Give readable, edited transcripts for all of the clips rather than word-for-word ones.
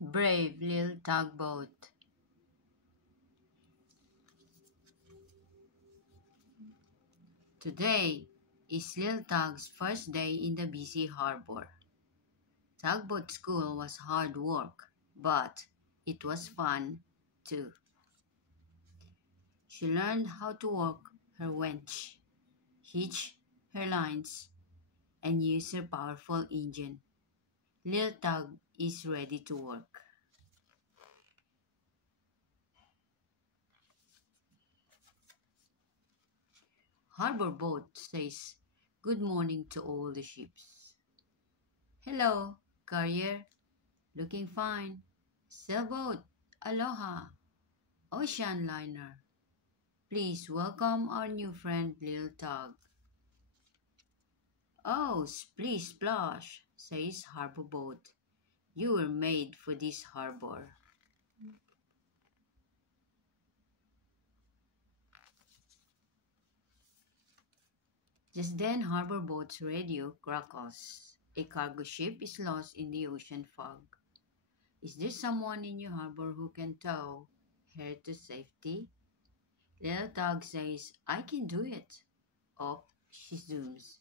Brave little tugboat. Today is Lil Tug's first day in the busy harbor. Tugboat school was hard work, but it was fun too. She learned how to work her winch, hitch her lines, and use her powerful engine. Lil Tug is ready to work. Harbor boat says good morning to all the ships. Hello, carrier. Looking fine. Sailboat. Aloha. Ocean liner. Please welcome our new friend Lil Tug. Oh, please splash, says harbor boat. You were made for this harbor. Just then harbor boat's radio crackles. A cargo ship is lost in the ocean fog. Is there someone in your harbor who can tow her to safety? Lil Tug says, I can do it. Off she zooms.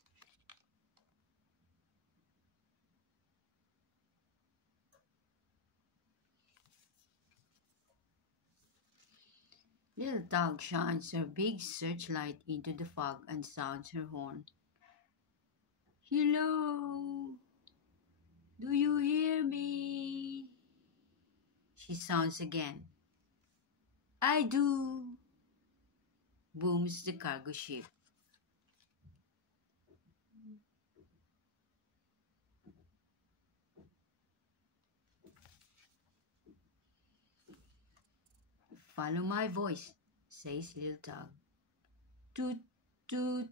Little Tug shines her big searchlight into the fog and sounds her horn. Hello! Do you hear me? She sounds again. I do! Booms the cargo ship. Follow my voice, says Little Tug. Toot, toot,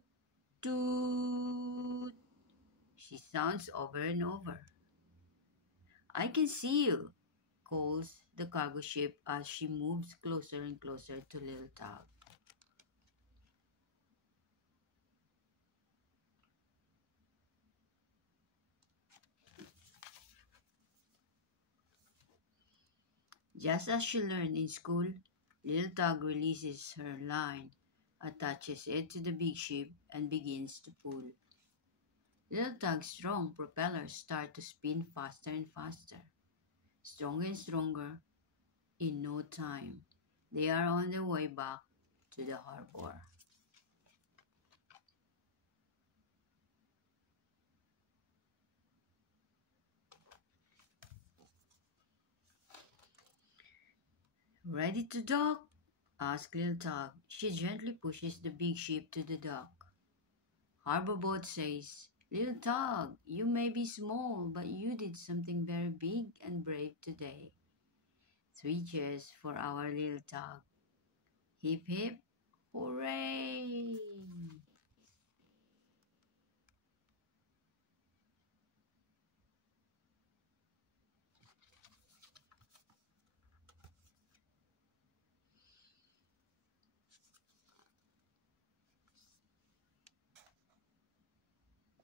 toot. She sounds over and over. I can see you, calls the cargo ship as she moves closer and closer to Little Tug. Just as she learned in school, Little Tug releases her line, attaches it to the big ship, and begins to pull. Little Tug's strong propellers start to spin faster and faster, stronger and stronger. In no time, they are on their way back to the harbor. Ready to dock? Asks Little Tug. She gently pushes the big ship to the dock. Harbor Boat says, Little Tug, you may be small, but you did something very big and brave today. 3 cheers for our Little Tug. Hip hip, hooray!